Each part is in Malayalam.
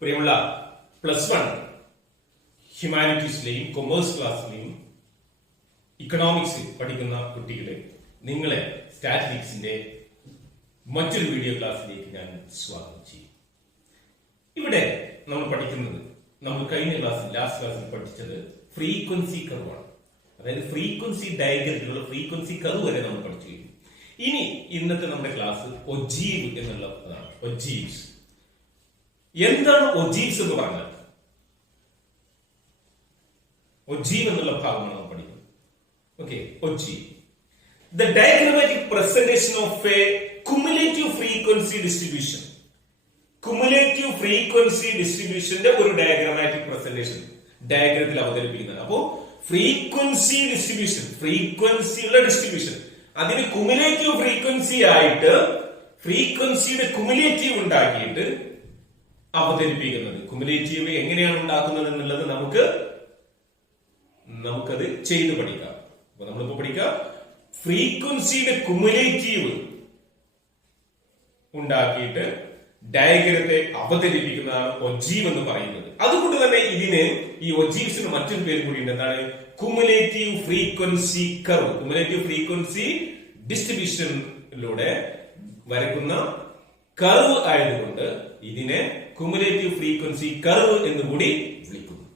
പ്രിയമുള്ള +1 ഹ്യൂമാനിറ്റീസിലെയും കൊമേഴ്സ് ക്ലാസ്സിലെയും ഇക്കണോമിക്സ് പഠിക്കുന്ന കുട്ടികളെ നിങ്ങളെ സ്റ്റാറ്റിസ്റ്റിക്സിന്റെ മറ്റൊരു വീഡിയോ ക്ലാസ്സിലേക്ക് ഞാൻ സ്വാഗതം ചെയ്യും. ഇവിടെ നമ്മൾ പഠിക്കുന്നത് നമ്മൾ കഴിഞ്ഞ ലാസ്റ്റ് ക്ലാസ്സിൽ പഠിച്ചത് ഫ്രീക്വൻസി കർവാണ്. അതായത് ഫ്രീക്വൻസി ഡയഗ്രത്തിലുള്ള ഫ്രീക്വൻസി കർവ് വരെ നമ്മൾ പഠിച്ചു കഴിഞ്ഞു. ഇനി ഇന്നത്തെ നമ്മുടെ ക്ലാസ് ഒജീവ് എന്നുള്ളതാണ്. ഒജീവ്സ് എന്താണ് ഒജീവ്സ് എന്ന് പറഞ്ഞാൽ? ഒജീവ് എന്നുള്ള ഭാഗമാണ് നമ്മൾ പഠിക്കുന്നത്. Okay, ogive the diagrammatic presentation of a cumulative frequency distribution. Cumulative frequency ഡിസ്ട്രിബ്യൂഷന്റെ ഒരു ഡയഗ്രമാറ്റിക് പ്രസന്റേഷൻ ഡയഗ്രത്തിൽ അവതരിപ്പിക്കുന്നത്. അപ്പോ ഫ്രീക്വൻസി ഡിസ്ട്രിബ്യൂഷൻ, ഫ്രീക്വൻസിയുള്ള ഡിസ്ട്രിബ്യൂഷൻ, അതിന് കുമുലേറ്റീവ് ഫ്രീക്വൻസി ആയിട്ട് ഫ്രീക്വൻസിയുടെ കുമുലേറ്റീവ് ഉണ്ടാക്കിയിട്ട് അവതരിപ്പിക്കുന്നത്. കുമുലേറ്റീവ് എങ്ങനെയാണ് ഉണ്ടാക്കുന്നത് എന്നുള്ളത് നമുക്കത് ചെയ്ത് പഠിക്കാം. അപ്പൊ നമ്മളിപ്പോ പഠിക്കാം ഫ്രീക്വൻസിയുടെ കുമുലേറ്റീവ് ഉണ്ടാക്കിയിട്ട് ഡയഗ്രത്തെ അവതരിപ്പിക്കുന്നതാണ് ഒജീവ് എന്ന് പറയുന്നത്. അതുകൊണ്ട് തന്നെ ഇതിന് ഈ ഒജീവ്സിന് മറ്റൊരു പേര് കൂടി ഉണ്ട്. എന്താണ്? Cumulative frequency curve. Cumulative frequency ഡിസ്ട്രിബ്യൂഷനിലൂടെ വരയ്ക്കുന്ന കർവ് ആയതുകൊണ്ട് ഇതിനെ കുമുലേറ്റീവ് ഫ്രീക്വൻസി കർവ് എന്ന് കൂടി വിളിക്കുന്നു.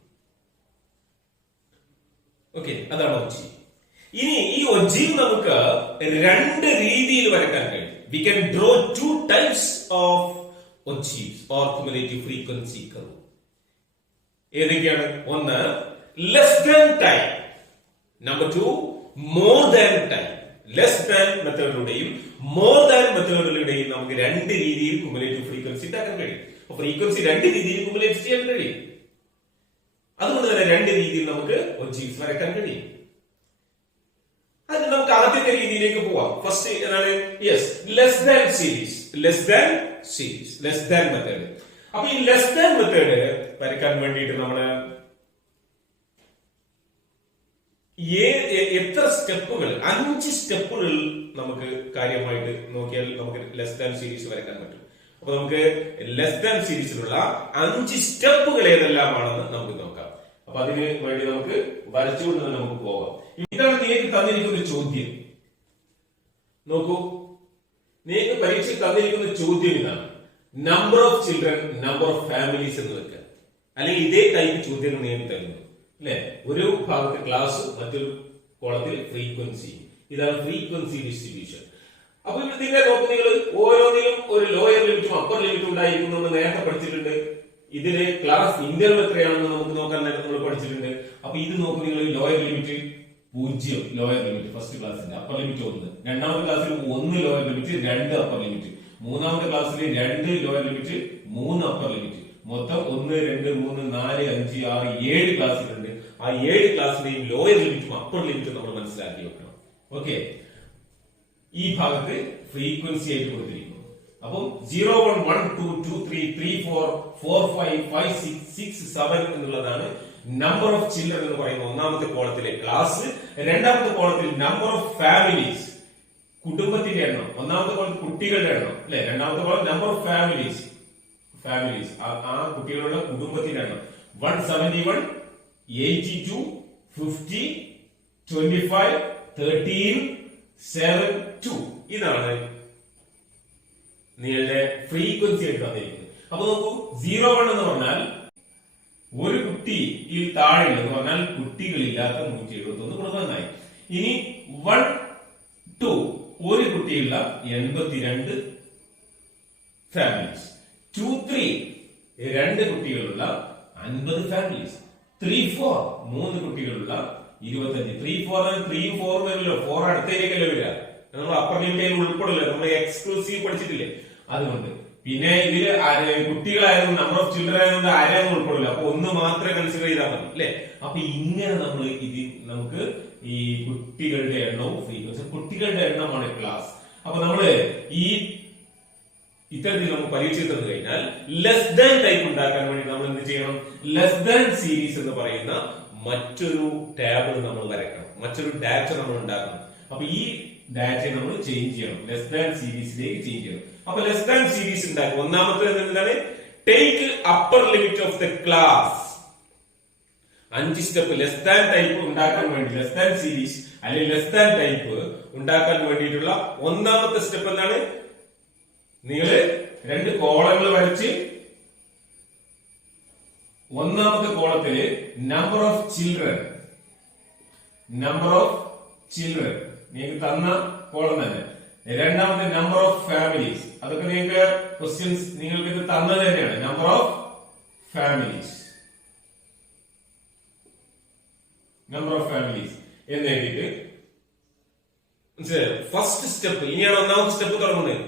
ഓക്കെ, അതാണ് ഒജീവ്. ഇനി ഈ ഒജീവ് നമുക്ക് രണ്ട് രീതിയിൽ വരയ്ക്കാൻ കഴിയും. We can draw two types of ogives or cumulative frequency curve. ഏതൊക്കെയാണ്? ഒന്ന് less than time, number 2 more than time. Less than മെത്തേഡിലൂടെയും മോർ ദാൻ മെത്തേഡിലൂടെയും നമുക്ക് രണ്ട് രീതിയിൽ കുമുലേറ്റീവ് ഫ്രീക്വൻസി ഉണ്ടാക്കാൻ കഴിയും. അപ്പൊ ഫ്രീക്വൻസി രണ്ട് രീതിയിൽ കുമുലേറ്റ് ചെയ്യാൻ കഴിയും. അതുകൊണ്ട് തന്നെ രണ്ട് രീതിയിൽ നമുക്ക് ഒജീവ്സ് വരയ്ക്കാൻ കഴിയും. അത് നമുക്ക് ആദ്യത്തെ രീതിയിലേക്ക് പോവാം. ഫസ്റ്റ് എന്താണ്? Yes, less than series. Less than series, less than method. അപ്പൊ ഈ ലെസ് ദാൻ മെത്തേഡ് വരയ്ക്കാൻ വേണ്ടിയിട്ട് നമ്മള് എത്ര സ്റ്റെപ്പുകൾ? 5 സ്റ്റെപ്പുകൾ നമുക്ക് കാര്യമായിട്ട് നോക്കിയാൽ നമുക്ക് ലെസ് ദാൻ സീരീസ് വരയ്ക്കാൻ പറ്റും. അപ്പൊ നമുക്ക് ലെസ് ദാൻ സീരീസിലുള്ള 5 സ്റ്റെപ്പുകൾ ഏതെല്ലാമാണെന്ന് നമുക്ക് നോക്കാം. അപ്പൊ അതിന് വേണ്ടി നമുക്ക് വരച്ചുകൊണ്ട് തന്നെ നമുക്ക് പോകാം. ഇതാണ് നിങ്ങൾക്ക് തന്നിരിക്കുന്ന ചോദ്യം. നോക്കൂ, നിങ്ങൾക്ക് പരീക്ഷയിൽ തന്നിരിക്കുന്ന ചോദ്യം ഇതാണ്: number of children, number of families എന്ന് വെക്കുക. അല്ലെങ്കിൽ ഇതേ ടൈപ്പ് ചോദ്യങ്ങൾ നിങ്ങൾക്ക് തരുന്നു അല്ലെ? ഒരു ഭാഗത്ത് ക്ലാസ്, മറ്റൊരു കോളത്തിൽ ഫ്രീക്വൻസി. ഇതാണ് ഫ്രീക്വൻസി ഡിസ്ട്രിബ്യൂഷൻ. അപ്പൊ ഇതിന്റെ നോക്ക്, നിങ്ങൾ ഓരോന്നിലും ഒരു ലോയർ ലിമിറ്റും അപ്പർ ലിമിറ്റും ഉണ്ടായിരിക്കുന്നു എന്ന് നേരത്തെ പഠിച്ചിട്ടുണ്ട്. ഇതിന് ക്ലാസ് ഇന്റർവൽ എത്രയാണെന്ന് നമുക്ക് നോക്കാൻ നേരത്തെ നമ്മൾ പഠിച്ചിട്ടുണ്ട്. അപ്പൊ ഇത് നോക്കൂ, നിങ്ങൾ lawyer limit 0 lawyer limit first ക്ലാസ്സിന്റെ, അപ്പർ ലിമിറ്റ് 1. രണ്ടാമത്തെ ക്ലാസ്സിൽ 1 ലോയർ ലിമിറ്റ്, 2 അപ്പർ ലിമിറ്റ്. മൂന്നാമത്തെ ക്ലാസ്സിൽ 2 ലോയർ ലിമിറ്റ്, 3 അപ്പർ ലിമിറ്റ്. മൊത്തം 1, 2, 3, 4, 5, 6, 7 ക്ലാസ്സുകളുണ്ട്. ആ 7 ക്ലാസ്സിലെയും ലോയർ ലിമിറ്റും അപ്പർ ലിമിറ്റും നമ്മൾ മനസ്സിലാക്കി വെക്കണം. ഓക്കെ, ഈ ഭാഗത്ത് ഫ്രീക്വൻസി ആയിട്ട് കൊടുത്തിരിക്കുന്നു. അപ്പം 0, 1, 1, 2, 2, 3, 3, 4, 4, 5, 5, 6, 6, 7 എന്നുള്ളതാണ് നമ്പർ ഓഫ് ചിൽഡ്രൻ എന്ന് പറയുന്ന ഒന്നാമത്തെ കോളത്തിലെ ക്ലാസ്. രണ്ടാമത്തെ കോളത്തിൽ നമ്പർ ഓഫ് ഫാമിലീസ്, കുടുംബത്തിന്റെ എണ്ണം. ഒന്നാമത്തെ കോളത്തിൽ കുട്ടികളുടെ എണ്ണം അല്ലെ? രണ്ടാമത്തെ കോളം നമ്പർ ഓഫ് ഫാമിലീസ്, ആ കുട്ടികളുടെ കുടുംബത്തിന്റെ എണ്ണം. 171, 82, 50, 25, 13, 7, 2. ഇതാണ് നിങ്ങളുടെ ഫ്രീക്വൻസി ആയിട്ട് തന്നിരിക്കുന്നത്. അപ്പൊ നോക്കൂ, 0, 1 എന്ന് പറഞ്ഞാൽ ഒരു കുട്ടിയിൽ താഴെ എന്ന് പറഞ്ഞാൽ കുട്ടികളില്ലാത്ത 171 കൊടുക്കുന്നതായി. ഇനി 1, 2 ഒരു കുട്ടിയുള്ള 82 ഫാമിലീസ്. 2, 3 2 കുട്ടികളുള്ള 50 ഫാമിലീസ്. 3, 4 3 കുട്ടികളുള്ള 25. 3, 4 3, 4 വരില്ലോ, 4 അടുത്തേക്കല്ലേ വരിക. നമ്മൾ അപ്പർ ലിമിറ്റ് ഉൾപ്പെടില്ല, നമ്മൾ എക്സ്ക്ലൂസീവ് പഠിച്ചിട്ടില്ലേ. അതുകൊണ്ട് പിന്നെ ഇതില് കുട്ടികളായതുകൊണ്ട്, നമ്പർ ഓഫ് ചിൽഡ്രൻ ആയതുകൊണ്ട് ആരെയൊന്നും ഉൾപ്പെടില്ല. അപ്പൊ 1 മാത്രമേ കൺസിഡർ ചെയ്താൽ മതി അല്ലെ? അപ്പൊ ഇങ്ങനെ നമ്മൾ നമുക്ക് ഈ കുട്ടികളുടെ എണ്ണവും ഫ്രീക്വൻസി, കുട്ടികളുടെ എണ്ണമാണ് ക്ലാസ്. അപ്പൊ നമ്മള് ഈ ഇത്തരത്തിൽ നമുക്ക് പരീക്ഷ തന്നു കഴിഞ്ഞാൽ ലെസ് ദാൻ ടൈപ്പ് ഉണ്ടാക്കാൻ വേണ്ടി നമ്മൾ എന്ത് ചെയ്യണം? ലെസ് ദാൻ സീരീസ് എന്ന് പറയുന്ന മറ്റൊരു ടാബിൾ നമ്മൾ വരയ്ക്കണം, മറ്റൊരു ഡാറ്റ നമ്മൾ ഉണ്ടാക്കണം. അപ്പൊ ഈ ഡാറ്റയെ നമ്മൾ ചേഞ്ച് ചെയ്യണം, ലെസ് ദാൻ സീരീസിലേക്ക് ചേഞ്ച് ചെയ്യണം. അപ്പൊ ലെസ് ദാൻ സീരീസ് ഉണ്ടാക്കും. ഒന്നാമത്തെ എന്താണ്? Take upper limit of the class. 5 step less than type ഉണ്ടാക്കാൻ വേണ്ടി, ലെസ് ദാൻ സീരീസ് അല്ലെങ്കിൽ ലെസ് ദാൻ ടൈപ്പ് ഉണ്ടാക്കാൻ വേണ്ടിയിട്ടുള്ള ഒന്നാമത്തെ സ്റ്റെപ്പ് എന്താണ്? നിങ്ങൾ 2 കോളങ്ങൾ വരച്ച് ഒന്നാമത്തെ കോളത്തില് നമ്പർ ഓഫ് ചിൽഡ്രൻ നിങ്ങൾക്ക് തന്ന കോളം തന്നെ. രണ്ടാമത്തെ നമ്പർ ഓഫ് ഫാമിലീസ്, അതൊക്കെ നിങ്ങൾക്ക് ക്വസ്റ്റ്യൻസ് നിങ്ങൾക്ക് ഇത് തന്നത് തന്നെയാണ്. നമ്പർ ഓഫ് ഫാമിലീസ് എന്ന് എഴുതിയിട്ട് മനസ്സിലായോ? First step. ഇനിയാണ് ഒന്നാമത്തെ സ്റ്റെപ്പ് തുടങ്ങുന്നത്.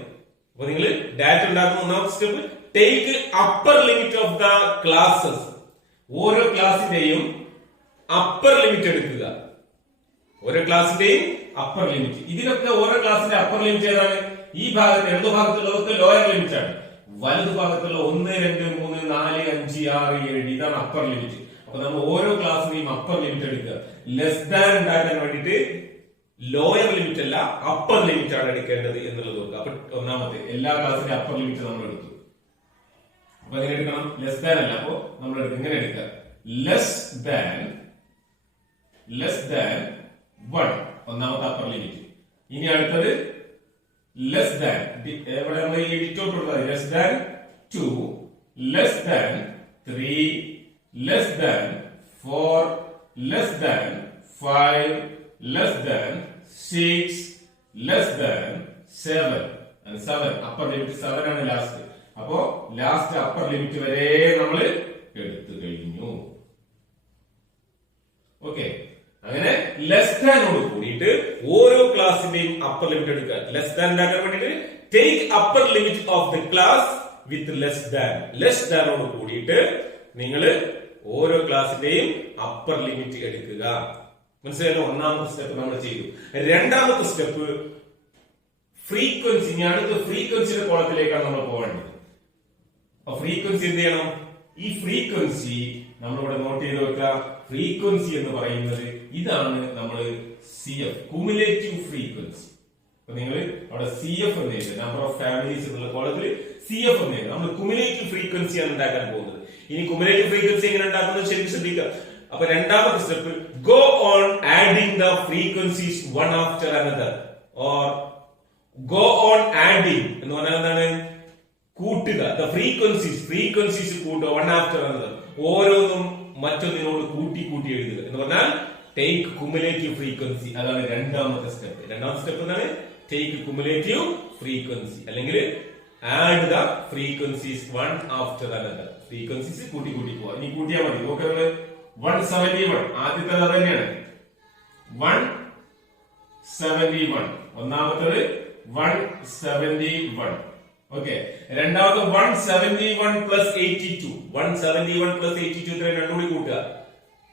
അപ്പൊ നിങ്ങൾ ഡാറ്റ ഉണ്ടാക്കുന്ന ഒന്നാമത്തെ step, take upper limit of the classes. ഓരോ ക്ലാസിന്റെയും അപ്പർ ലിമിറ്റ് എടുക്കുക. ഓരോ ക്ലാസിന്റെയും അപ്പർ ലിമിറ്റ്. ഇതിനൊക്കെ ഓരോ ക്ലാസിന്റെ അപ്പർ ലിമിറ്റ് ഏതാണ്? ഈ ഭാഗത്ത് ഇടതു ഭാഗത്തുള്ളതൊക്കെ ലോയർ ലിമിറ്റ് ആണ്. വലതു ഭാഗത്തുള്ള 1, 2, 3, 4, 5, 6, 7 ഇതാണ് അപ്പർ ലിമിറ്റ്. അപ്പൊ നമ്മൾ ഓരോ ക്ലാസിന്റെയും അപ്പർ ലിമിറ്റ് എടുക്കുക. ലെസ് ദാൻ ഉണ്ടാക്കാൻ വേണ്ടിയിട്ട് ലോയർ ലിമിറ്റ് അല്ല, അപ്പർ ലിമിറ്റ് ആണ് എടുക്കേണ്ടത് എന്നുള്ളത് നോക്കുക. അപ്പൊ ഒന്നാമത്തെ എല്ലാ ക്ലാസിന്റെ അപ്പർ ലിമിറ്റ് നമ്മൾ എടുത്തു. അപ്പൊ എങ്ങനെ എടുക്കണം? ലെസ് ദാൻ അല്ല, അപ്പൊ നമ്മൾ ഇങ്ങനെ എടുക്കുക. ലെസ് ദാൻ 1 ഒന്നാമത്തെ അപ്പർ ലിമിറ്റ്. ഇനി അടുത്തത് ലെസ് ദാൻ, ഇവിടെ നമ്മൾ ഈ ഡിറ്റോട്ട് കൊടുത്താൽ less than 2, less than 3, less than 4, less than 5, less than 6, less than 7. Upper limit 7 ആണ് ലാസ്റ്റ്. അപ്പോ ലാസ്റ്റ് അപ്പർ ലിമിറ്റ് വരെ നമ്മൾ എടുത്തു കഴിഞ്ഞു. ഓക്കെ, അങ്ങനെ ലെസ് ദാനോട് കൂടിയിട്ട് ഓരോ ക്ലാസിന്റെയും അപ്പർ ലിമിറ്റ് എടുക്കുക. ലെസ് ദാൻ ഉണ്ടാക്കാൻ വേണ്ടിയിട്ട് take upper limit of the class with less ദാനോട് കൂടിയിട്ട് നിങ്ങൾ ഓരോ ക്ലാസിന്റെയും അപ്പർ ലിമിറ്റ് എടുക്കുക. മനസ്സിലായല്ലോ? ഒന്നാമത്തെ സ്റ്റെപ്പ് നമ്മൾ ചെയ്തു. രണ്ടാമത്തെ സ്റ്റെപ്പ് ഫ്രീക്വൻസി. ഇനി അടുത്ത ഫ്രീക്വൻസിയുടെ കോളത്തിലേക്കാണ് നമ്മൾ പോകേണ്ടത്. അപ്പൊ ഫ്രീക്വൻസി എന്ത് ചെയ്യണം? ഈ ഫ്രീക്വൻസി നമ്മളിവിടെ നോട്ട് ചെയ്ത് വെക്കുക. ഫ്രീക്വൻസി എന്ന് പറയുന്നത് ഇതാണ് നമ്മൾ CF, കുമുലേറ്റീവ് ഫ്രീക്വൻസി. അപ്പൊ നിങ്ങൾ അവിടെ CF എന്ന് എഴുതുക, നമ്പർ ഓഫ് ഫാമിലീസ് എന്നുള്ള കോളത്തിൽ CF എന്ന് എഴുതുക. നമ്മൾ കുമുലേറ്റീവ് ഫ്രീക്വൻസിയാണ് ഉണ്ടാക്കാൻ പോകുന്നത്. ഇനി കുമുലേറ്റീവ് ഫ്രീക്വൻസി എങ്ങനെ ഉണ്ടാക്കുന്നത് ശരിക്കും ശ്രദ്ധിക്കുക. അപ്പൊ രണ്ടാമത്തെ step, go on adding the frequencies one after another, or go on adding എന്ന് പറഞ്ഞാൽ എന്താണ്? കൂട്ടുക. ദ ഫ്രീക്വൻസീസ് കൂട്ടുക, വൺ ആഫ്റ്റർ അനദർ, ഓരോന്നും മറ്റൊന്നിനോട് കൂട്ടി എഴുതുക എന്ന് പറഞ്ഞാൽ ടേക്ക് കുമുലേറ്റീവ് ഫ്രീക്വൻസി. അതാണ് രണ്ടാമത്തെ സ്റ്റെപ്പ്. രണ്ടാമത്തെ സ്റ്റെപ്പ് എന്താണ്? ടേക്ക് കുമുലേറ്റീവ് ഫ്രീക്വൻസി, അല്ലെങ്കിൽ add the frequencies one after another. Frequencies കൂട്ടി പോവാ. ഇനി കൂട്ടിയാൽ മതി. നോക്കുന്നത് 171 ആദ്യത്തേത് അത് തന്നെയാണ്. 171 ഒന്നാമത്തേത് 171. ഓക്കെ, രണ്ടാമത് 171 പ്ലസ് 82. 171 പ്ലസ് 82 രണ്ടും കൂടി കൂട്ടുക.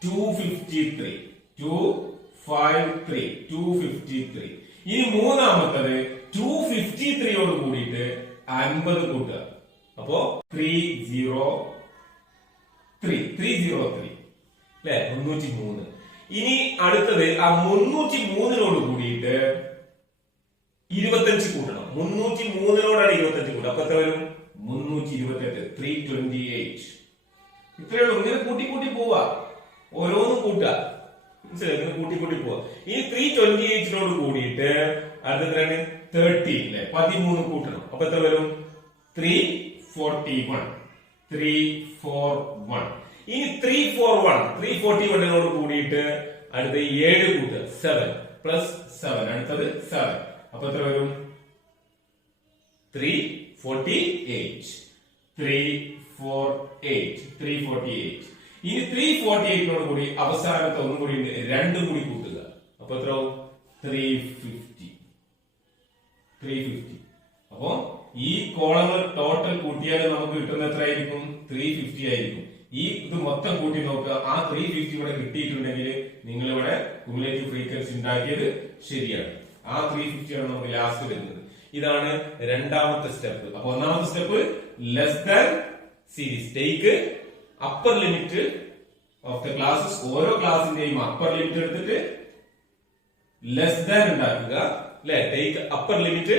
253. 253. ഇനി മൂന്നാമത്തത് 253 കൂടിയിട്ട് 50 കൂട്ടുക. അപ്പോ 303 അല്ലെ? 303. ഇനി അടുത്തത് ആ 303 കൂടിയിട്ട് 25 കൂട്ടണം. 303 25 കൂട്ടുക. അപ്പൊ എത്ര വരും? 328. 328. ഇത്രയുള്ളൂ. ഇങ്ങനെ കൂട്ടി പോവാ. ഓരോന്നും കൂട്ടുക. മനസ്സിലായി? ഇങ്ങനെ കൂട്ടി പോവാ. ഈ 328 കൂടിയിട്ട് അടുത്തെത്രയാണ്? 13 അല്ലെ? 13 കൂട്ടണം. അപ്പൊ എത്ര വരും? 341. 341. ഇനി 341 കൂടിയിട്ട് അടുത്ത 7 കൂട്ടുക. 7 പ്ലസ് 7 അടുത്തത് 7. അപ്പൊ എത്ര വരും? 348. 348. ഇനി 348 കൂടി അവസാനത്തെ ഒന്നും കൂടി 2 കൂടി കൂട്ടുക. അപ്പൊ എത്ര? 350. അപ്പോ ഈ കോളങ്ങൾ ടോട്ടൽ കൂട്ടിയാൽ നമുക്ക് കിട്ടുന്ന എത്ര ആയിരിക്കും? 350 ആയിരിക്കും. ഈ ഇത് മൊത്തം കൂട്ടി നോക്കുക. ആ 350 ഇവിടെ കിട്ടിയിട്ടുണ്ടെങ്കിൽ നിങ്ങൾ ഇവിടെ കുമുലേറ്റീവ് ഫ്രീക്വൻസി ഉണ്ടാക്കിയത് ശരിയാണ്. ആ 350 ആണ് നമുക്ക് ലാസ്റ്റ് വരുന്നത്. ഇതാണ് രണ്ടാമത്തെ സ്റ്റെപ്പ്. അപ്പൊ ഒന്നാമത്തെ step less than series, take upper limit of the classes. ഓരോ ക്ലാസിന്റെയും അപ്പർ ലിമിറ്റ് എടുത്തിട്ട് ലെസ് ദാൻ ഉണ്ടാക്കുക. അല്ലെ? Take upper limit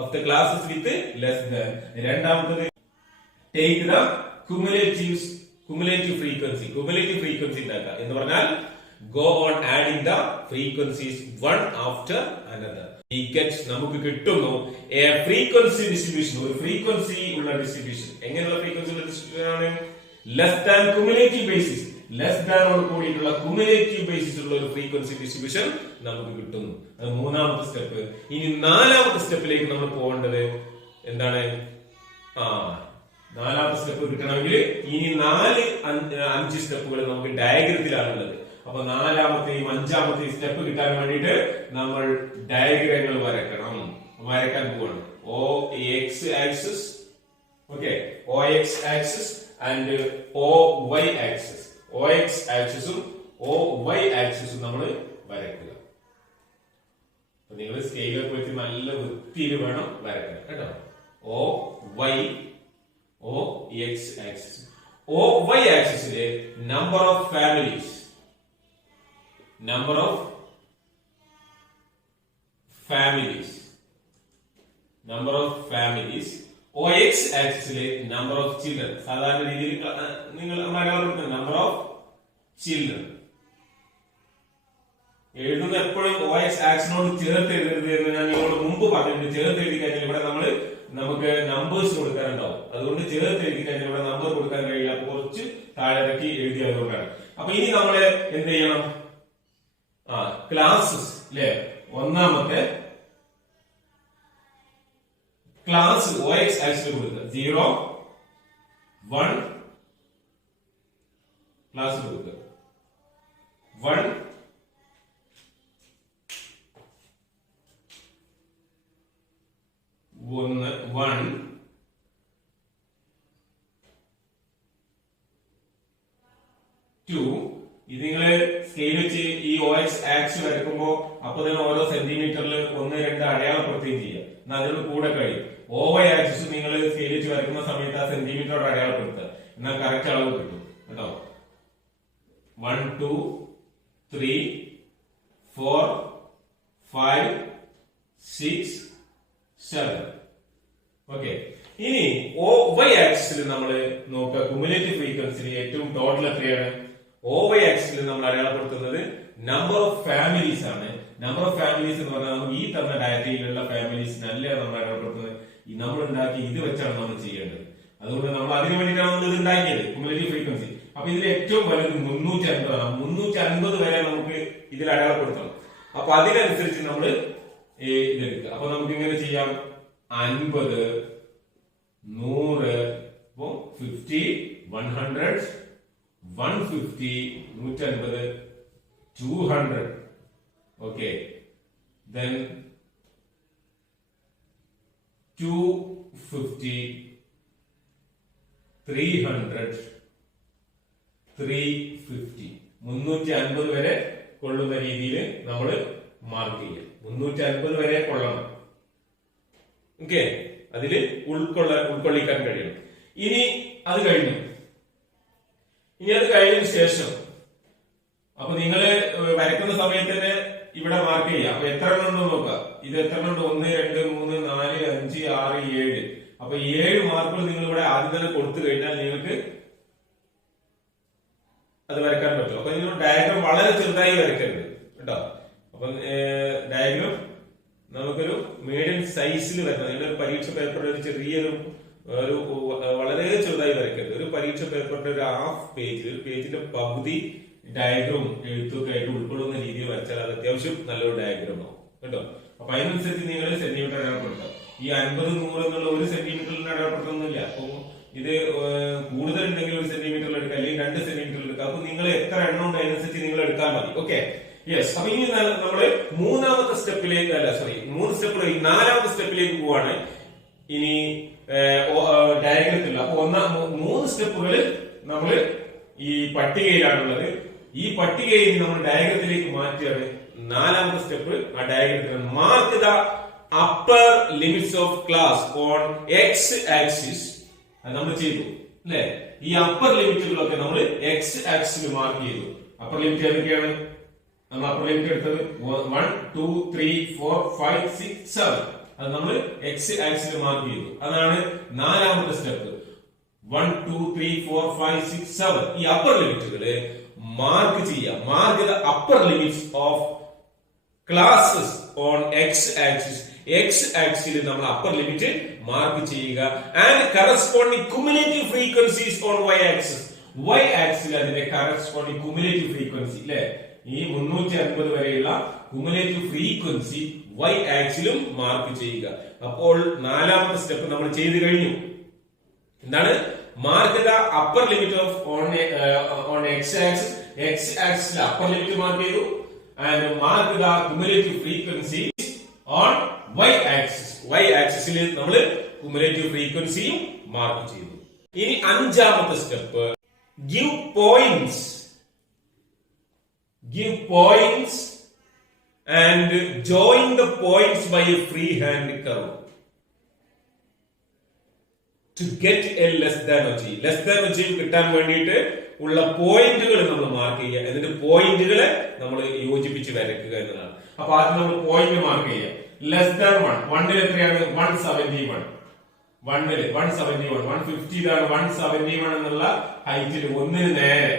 of the classes with less than. രണ്ടാമത്തത് ടേക്ക് ദ cumulative frequency ഉണ്ടാക്കുക എന്ന് പറഞ്ഞാൽ go on adding the frequencies one after another. We get നമുക്ക് കിട്ടുന്നു a frequency distribution, ഒരു frequency ഉള്ള distribution. എങ്ങനെയുള്ള frequency ഉള്ള distribution ആണ്? less than cumulative basis, less than ഓട് കൂടിയിട്ടുള്ള cumulative basis ഉള്ള ഒരു frequency distribution നമുക്ക് കിട്ടുന്നു. അത് മൂന്നാമത്തെ സ്റ്റെപ്പ്. ഇനി നാലാമത്തെ സ്റ്റെപ്പിലേക്ക് നമ്മൾ പോകേണ്ടത് എന്താണ്? നാലാമത്തെ സ്റ്റെപ്പ് കിട്ടണമെങ്കിൽ ഇനി 5 സ്റ്റെപ്പുകൾ നമുക്ക് ഡയഗ്രത്തിലാണുള്ളത്. അപ്പൊ നാലാമത്തെയും അഞ്ചാമത്തെയും സ്റ്റെപ്പ് കിട്ടാൻ വേണ്ടിയിട്ട് നമ്മൾ ഡയഗ്രങ്ങൾ വരയ്ക്കാൻ പോവാണ്. OX axis, okay, OX axis and OY axis. OX ആക്സിസും OY ആക്സിസും നമ്മൾ വരയ്ക്കുക. നിങ്ങൾ സ്കെയിലൊക്കെ വെച്ച് നല്ല വൃത്തിയിൽ വേണം വരയ്ക്കാൻ കേട്ടോ. OX axis. OY ആക്സിസിലെ നമ്പർ ഓഫ് ഫാമിലീസ്, OX ആക്സിസിലെ നമ്പർ ഓഫ് ചിൽഡ്രൻ. സാധാരണ രീതിയിൽ നിങ്ങൾ നമ്പർ ഓഫ് ചിൽഡ്രൻ എഴുതുന്ന എപ്പോഴും OX ആക്സിനോട് ചേർത്ത് എഴുതരുത് എന്ന് ഞാൻ നിങ്ങളോട് മുമ്പ് പറഞ്ഞിട്ടുണ്ട്. ചേർത്ത് എഴുതി കഴിഞ്ഞാൽ ഇവിടെ നമുക്ക് നമ്പേഴ്സ് കൊടുക്കാനുണ്ടാവും. അതുകൊണ്ട് ചേർത്ത് എഴുതി കഴിഞ്ഞാൽ ഇവിടെ നമ്പർ കൊടുക്കാൻ കഴിയില്ല. അപ്പൊ കുറച്ച് താഴെ ഇറക്കി എഴുതിയതുകൊണ്ടാണ്. അപ്പൊ ഇനി നമ്മള് എന്ത് ചെയ്യണം? ക്ലാസ്സസ് അല്ലെ, ഒന്നാമത്തെ ക്ലാസ് OX ആക്സിൽ കൊടുക്കുക. 0 1 ക്ലാസ് കൊടുക്കുക. 1 2. ഇത് നിങ്ങള് സ്കെയിൽ വെച്ച് ഈ OX ആക്സ് വരയ്ക്കുമ്പോ അപ്പൊ തന്നെ ഓരോ സെന്റിമീറ്ററിൽ 1 2 അടയാളപ്പെടുത്തുകയും ചെയ്യാം. എന്നാൽ അതിനോട് കൂടെ കഴിയും. OY ആക്സിസ് നിങ്ങൾ സ്കെയിൽ വെച്ച് വരയ്ക്കുന്ന സമയത്ത് ആ സെന്റിമീറ്ററോട് അടയാളപ്പെടുത്തുക. എന്നാൽ കറക്റ്റ് അളവ് കിട്ടും കേട്ടോ. 1 2 3 4 5 6 7. ഓക്കെ, ഇനി OY ആക്സിസിൽ നമ്മൾ നോക്കുക. കുമുലേറ്റീവ് ഫ്രീക്വൻസിയിൽ ഏറ്റവും ടോട്ടൽ എത്രയാണ്? OY ആക്സിസിൽ നമ്മൾ അടയാളപ്പെടുത്തുന്നത് നമ്പർ ഓഫ് ഫാമിലീസ് ആണ്. നമ്പർ ഓഫ് ഫാമിലീസ് എന്ന് പറഞ്ഞാൽ നമുക്ക് ഈ തന്ന ഡാറ്റയിലുള്ള ഫാമിലീസിനല്ല നമ്മൾ അടയാളപ്പെടുത്തുന്നത്. നമ്മൾ ഉണ്ടാക്കി ഇത് വെച്ചാണ് നമ്മൾ ചെയ്യേണ്ടത്. അതുകൊണ്ട് നമ്മൾ അതിനു വേണ്ടിയിട്ടാണ് നമ്മൾ ഇത് ഉണ്ടാക്കിയത്, കുമുലേറ്റീവ് ഫ്രീക്വൻസി. അപ്പൊ ഇതിൽ ഏറ്റവും വലുത് 350 ആണ്. 350 വരെ നമുക്ക് ഇതിൽ അടയാളപ്പെടുത്തണം. അപ്പൊ അതിനനുസരിച്ച് നമ്മൾ ഇതെടുക്കുക. അപ്പൊ നമുക്ക് ഇങ്ങനെ ചെയ്യാം: 50 100 50 100 150 150 200. okay, then 250 300 350. 350 വരെ കൊള്ളുന്ന രീതിയിൽ നമ്മൾ മാർക്ക് ചെയ്യാം. 350 വരെ കൊള്ളണം. ഓക്കെ, അതില് ഉൾക്കൊള്ളിക്കാൻ കഴിയണം. ഇനി അത് കഴിഞ്ഞതിന് ശേഷം അപ്പൊ നിങ്ങള് വരയ്ക്കുന്ന സമയത്ത് തന്നെ ഇവിടെ മാർക്ക് ചെയ്യാം. അപ്പൊ എത്ര എണ്ണം ഉണ്ടോ നോക്കുക. ഇത് എത്ര എണ്ണം ഉണ്ട്? 1 2 3 4 5 6 7. അപ്പൊ 7 മാർക്കുകൾ നിങ്ങൾ ഇവിടെ ആദ്യം തന്നെ കൊടുത്തു കഴിഞ്ഞാൽ നിങ്ങൾക്ക് അത് വരയ്ക്കാൻ പറ്റും. അപ്പൊ നിങ്ങൾ ഡയഗ്രാം വളരെ ചെറുതായി വരയ്ക്കരുത് കേട്ടോ. അപ്പൊ ഡയഗ്രാം നമുക്കൊരു മീഡിയം സൈസിൽ വരണം. നിങ്ങളുടെ ഒരു പരീക്ഷ പേപ്പറിൽ ഒരു ചെറിയൊരു വളരെ ചെറുതായി വരയ്ക്കരുത്. ഒരു പരീക്ഷ പേപ്പറിന്റെ ഒരു ഹാഫ് പേജ്, ഒരു പേജിന്റെ പകുതി ഡയഗ്രാം എഴുത്തൊക്കെ ആയിട്ട് ഉൾക്കൊള്ളുന്ന രീതിയിൽ വരച്ചാൽ അത് അത്യാവശ്യം നല്ലൊരു ഡയഗ്രാം ആവും കേട്ടോ. അപ്പൊ അതിനനുസരിച്ച് നിങ്ങൾ സെന്റിമീറ്റർ അടയാളപ്പെടുത്താം. ഈ 50 100 എന്നുള്ള 1 സെന്റിമീറ്ററിൽ അടയാളപ്പെടുത്തുന്നില്ല. അപ്പൊ ഇത് കൂടുതൽ ഉണ്ടെങ്കിൽ 1 സെന്റിമീറ്ററിൽ എടുക്കാം, അല്ലെങ്കിൽ 2 സെന്റിമീറ്ററിൽ എടുക്കാം. അപ്പൊ നിങ്ങൾ എത്ര എണ്ണം ഉണ്ട് അതിനനുസരിച്ച് നിങ്ങൾ എടുത്താൽ മതി. Okay, yes. അപ്പൊ ഇനി നമ്മള് 3ാമത്തെ സ്റ്റെപ്പിലേക്ക്, അല്ല സോറി 3 സ്റ്റെപ്പിലേക്ക് 4ാമത്തെ സ്റ്റെപ്പിലേക്ക് പോവാണ്. ഇനി ഡയഗ്രത്തില്ല. അപ്പൊ 3 സ്റ്റെപ്പുകൾ നമ്മൾ ഈ പട്ടികയിലാണുള്ളത്. ഈ പട്ടികയിൽ നമ്മൾ ഡയഗ്രത്തിലേക്ക് മാറ്റിയാണ് 4ാമത്തെ സ്റ്റെപ്പ്. ആ ഡയഗ്രത്തിൽ mark the upper limits of class on X axis. നമ്മൾ ചെയ്തു അല്ലെ. ഈ അപ്പർ ലിമിറ്റുകളൊക്കെ നമ്മൾ X ആക്സിൽ മാർക്ക് ചെയ്തു. അപ്പർ ലിമിറ്റ് ഏതൊക്കെയാണ്? നമ്മൾ അപ്പർ ലിമിറ്റ് എടുത്തത് 1 2 3 4 5 6 7. അത് നമ്മൾ X ആക്സിൽ മാർക്ക് ചെയ്തു. അതാണ് 4ാമത്തെ സ്റ്റെപ്പ്. 1 2 3 4 5 6 7 ഈ അപ്പർ ലിമിറ്റുകള് മാർക്ക് ചെയ്യുക. Mark the upper limits of classes on X axis. X ആക്സിൽ നമ്മൾ അപ്പർ ലിമിറ്റ് മാർക്ക് ചെയ്യുക. And corresponding cumulative frequencies on Y axis. Y ആക്സിൽ അതിന്റെ കറസ്പോണ്ടിങ് കുമുലേറ്റീവ് ഫ്രീക്വൻസി അല്ലെ, ഈ 350 വരെയുള്ള കുമുലേറ്റീവ് ഫ്രീക്വൻസി വൈ ആക്സിലും മാർക്ക് ചെയ്യുക. അപ്പോൾ നാലാമത്തെ സ്റ്റെപ്പ് നമ്മൾ ചെയ്തു കഴിഞ്ഞു. എന്താണ്? Mark the upper limit of on X axis. X ആക്സിൽ അപ്പർ ലിമിറ്റ് മാർക്ക് ചെയ്തു. And mark the cumulative frequency on Y axis. Y ആക്സിസിൽ നമ്മൾ കുമുലേറ്റീവ് ഫ്രീക്വൻസിയും മാർക്ക് ചെയ്തു. ഇനി അഞ്ചാമത്തെ step, give points. Give points and join the points by a freehand curve to get a less than achieve. Less than achieve കിട്ടാൻ വേണ്ടിയിട്ട് ഉള്ള പോയിന്റുകൾ നമ്മൾ മാർക്ക് ചെയ്യുക. എന്നിട്ട് പോയിന്റുകളെ നമ്മൾ യോജിപ്പിച്ച് വരയ്ക്കുക എന്നതാണ്. അപ്പൊ ആദ്യം നമ്മൾ പോയിന്റ് മാർക്ക് ചെയ്യുക. Less than 1. 1 എത്രയാണ്? 171. 171. 150 ഇതാണ് 171 എന്നുള്ള ഹൈറ്റിൽ ഒന്നിന് നേരെ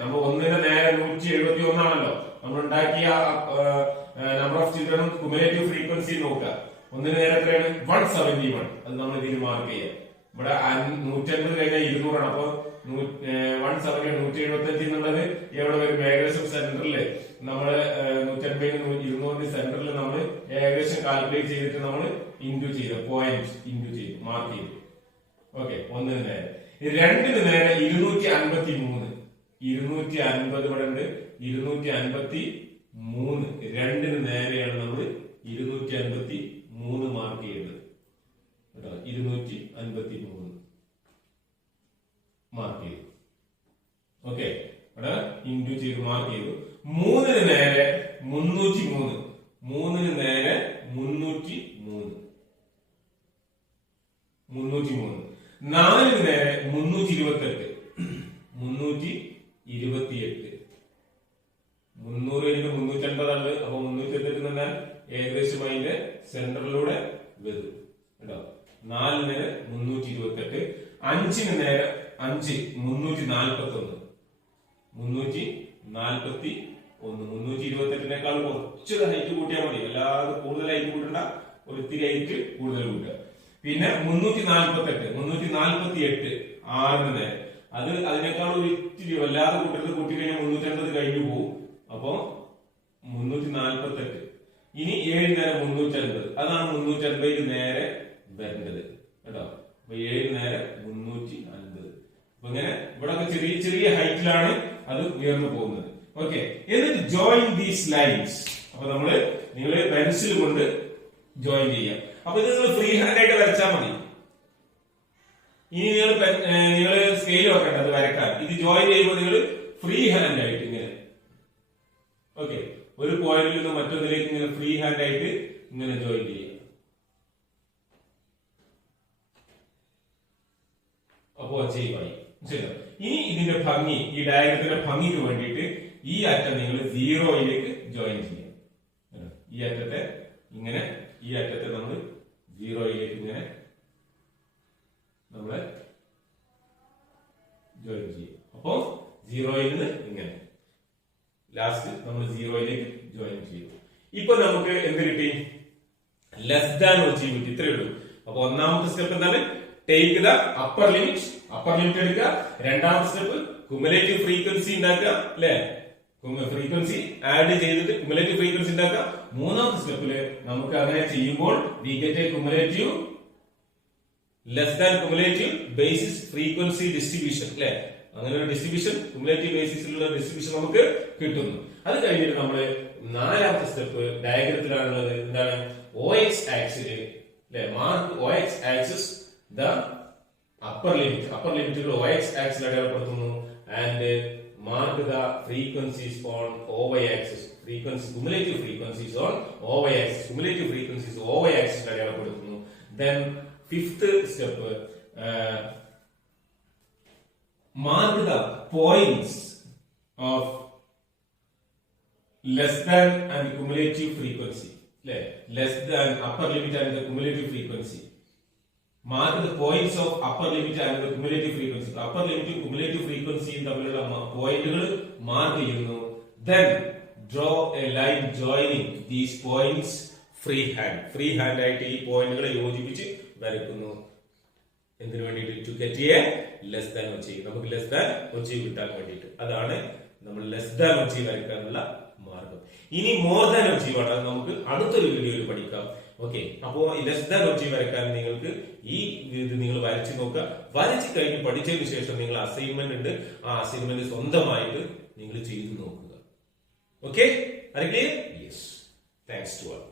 നമ്മൾ ഒന്നിന് നേരെ 171 ആണല്ലോ നമ്മൾ ഉണ്ടാക്കിയ number of children cumulative frequency നോക്കുക. ഒന്നിന് നേരെ എത്രയാണ്? 171. അത് നമ്മൾ ഇതിൽ മാർക്ക് ചെയ്യാം. ഇവിടെ 150 കഴിഞ്ഞാൽ 200 ആണ്. അപ്പൊ 170 175 എന്നുള്ളത് എവിടെ വരും? ഏകദേശം സെന്ററില് നമ്മള് 150 200 സെന്ററിൽ നമ്മൾ ഏകദേശം കാൽക്കുലേറ്റ് ചെയ്തിട്ട് നമ്മൾ ഇൻറ്റു ചെയ്ത് പോയിന്റ് ഇൻറ്റു ചെയ്ത് മാർക്ക് ചെയ്തു. ഓക്കെ, ഒന്നിന് നേരെ. രണ്ടിന് നേരെ 253. 250 ഇവിടെ ഉണ്ട്. 253 രണ്ടിന് നേരെയാണ് നമ്മൾ 253 മാർക്ക് ചെയ്യേണ്ടത് കേട്ടോ. 253 മാർക്ക് ചെയ്തു. ഓക്കെ, ഇവിടെ ഇൻറ്റു ചെയ്ത് മാർക്ക് ചെയ്തു. 3ന് നേരെ 303. 3ന് നേരെ 303. 4ന് നേരെ 328. 328. 300 എനിക്ക് 350 ആണ്. അപ്പൊ 328 എന്നാൽ ഏകദേശം അതിന്റെ സെന്ററിലൂടെ വരും കേട്ടോ. 4ന് നേരെ 328. 5ന് നേരെ 5 341. 341. 328നേക്കാൾ കുറച്ച് ഹൈറ്റ് കൂട്ടിയാൽ മതി. അല്ലാതെ കൂടുതൽ ഹൈറ്റ് കൂട്ടണ്ട, ഒരു ഇത്തിരി ഹൈറ്റ് കൂടുതൽ കൂട്ടുക. പിന്നെ 348. 348 6ന് നേരെ. അത് അതിനേക്കാൾ ഒരു ഇത്തിരി വല്ലാതെ കൂട്ടരുത്. കൂട്ടിക്കഴിഞ്ഞാൽ 350 കഴിഞ്ഞു പോകും. അപ്പൊ 348. ഇനി 7 നേരെ 350. അതാണ് 350 നേരെ വരേണ്ടത് കേട്ടോ. അപ്പൊ 7 നേരെ 350. അപ്പൊ ഇങ്ങനെ ഇവിടെ ചെറിയ ചെറിയ ഹൈറ്റിലാണ് അത് ഉയർന്നു പോകുന്നത്. ഓക്കെ, എന്നിട്ട് ജോയിൻ ദീസ് ലൈൻസ്. അപ്പൊ നിങ്ങൾ പെൻസിൽ കൊണ്ട് ജോയിൻ ചെയ്യാം. അപ്പൊ ഇത് നിങ്ങൾ ഫ്രീ ഹാൻഡ് ആയിട്ട് വരച്ചാൽ മതി. ഇനി നിങ്ങൾ സ്കെയിൽ വെക്കണ്ട അത് വരക്കാൻ. ഇത് ജോയിൻ ചെയ്യുമ്പോൾ നിങ്ങൾ ഫ്രീ ഹാൻഡ് ആയിട്ട് ഇങ്ങനെ, ഓക്കെ, ഒരു പോയിന്റിൽ നിന്ന് മറ്റൊന്നിലേക്ക് ഇങ്ങനെ ഫ്രീ ഹാൻഡ് ആയിട്ട് ഇങ്ങനെ ജോയിൻ ചെയ്യുക. അപ്പോ ചെയ്യുമായി ശരി. ഇനി ഇതിന്റെ ഭംഗി, ഈ ഡയഗ്രത്തിന്റെ ഭംഗിക്ക് വേണ്ടിയിട്ട് ഈ അറ്റം നിങ്ങൾ 0യിലേക്ക് ജോയിൻ ചെയ്യാം. ഈ അറ്റത്തെ ഇങ്ങനെ, ഈ അറ്റത്തെ നമ്മൾ 0യിലേക്ക് ഇങ്ങനെ നമ്മള് ജോയിൻ ചെയ്യും. അപ്പോ 0യിൽ നിന്ന് ഇങ്ങനെ ലാസ്റ്റ് നമ്മൾ 0യിലേക്ക് ജോയിൻ ചെയ്യും. ഇപ്പൊ നമുക്ക് എന്ത് കിട്ടി? ലെസ് ദാൻ അച്ചീവ് കിട്ടി. ഇത്രയേ ഉള്ളൂ. അപ്പൊ ഒന്നാമത്തെ സ്റ്റെപ്പ് എന്താണ്? Take the upper limit. Upper limit എടുക്കുക. രണ്ടാമത്തെ സ്റ്റെപ്പ് കുമുലേറ്റീവ് ഫ്രീക്വൻസി ഉണ്ടാക്കുക അല്ലെ, ഫ്രീക്വൻസി ആഡ് ചെയ്തിട്ട് കുമുലേറ്റീവ് ഫ്രീക്വൻസി ഉണ്ടാക്കുക. മൂന്നാമത്തെ സ്റ്റെപ്പില് നമുക്ക് അങ്ങനെ ചെയ്യുമ്പോൾ we get A cumulative less than cumulative basis frequency distribution അല്ലെ. അങ്ങനെ ഒരു ഡിസ്ട്രിബ്യൂഷൻ, കുമുലേറ്റീവ് ബേസിസിലുള്ള ഡിസ്ട്രിബ്യൂഷൻ നമുക്ക് കിട്ടുന്നു. അത് കഴിഞ്ഞിട്ട് നമ്മള് നാലാമത്തെ സ്റ്റെപ്പ് ഡയഗ്രത്തിലാണുള്ളത്. എന്താണ്? OX ആക്സില് അല്ലെ, mark OX axis the upper limit. Upper ലിമിറ്റുകൾ OX ആക്സിൽ അടയാളപ്പെടുത്തുന്നു. And mark the frequencies on OY axis. Frequency cumulative frequencies on OY axis. Cumulative frequencies OY ആക്സിൽ അടയാളപ്പെടുത്തുന്നു. Then fifth step, mark the points of less than and cumulative frequency. Less than upper limit and the cumulative frequency. Mark the points of upper limit and cumulative frequency. Upper ലിമിറ്റും കുമുലേറ്റീവ് ഫ്രീക്വൻസിയും തമ്മിലുള്ള പോയിന്റുകൾ മാർക്ക് ചെയ്യുന്നു. Then draw a line joining these points free hand. Free hand ആയിട്ട് ഈ പോയിന്റുകളെ യോജിപ്പിച്ച് വരയ്ക്കുന്നു. എന്തിനു വേണ്ടിയിട്ട്? To get a less than ogive. നമുക്ക് ലെസ് ദാൻ ഒച്ചീവ് കിട്ടാൻ വേണ്ടിയിട്ട്. അതാണ് നമ്മൾ ലെസ് ദാൻ ഒച്ചീവ് വരയ്ക്കാനുള്ള മാർഗം. ഇനി മോർ ദാൻ ഒച്ചീവ് ആണ്, നമുക്ക് അടുത്തൊരു വീഡിയോയിൽ പഠിക്കാം. ഓക്കെ, അപ്പോ ഈ ലെസ് ദാൻ ഒച്ചീവ് വരയ്ക്കാൻ നിങ്ങൾക്ക് ഈ ഇത് നിങ്ങൾ വരച്ചു നോക്കുക. വരച്ചു കഴിഞ്ഞ് പഠിച്ചതിന് ശേഷം നിങ്ങൾ അസൈൻമെന്റ് ഉണ്ട്, ആ അസൈൻമെന്റ് സ്വന്തമായിട്ട് നിങ്ങൾ ചെയ്തു നോക്കുക. Okay, are clear? Yes. Thanks to all.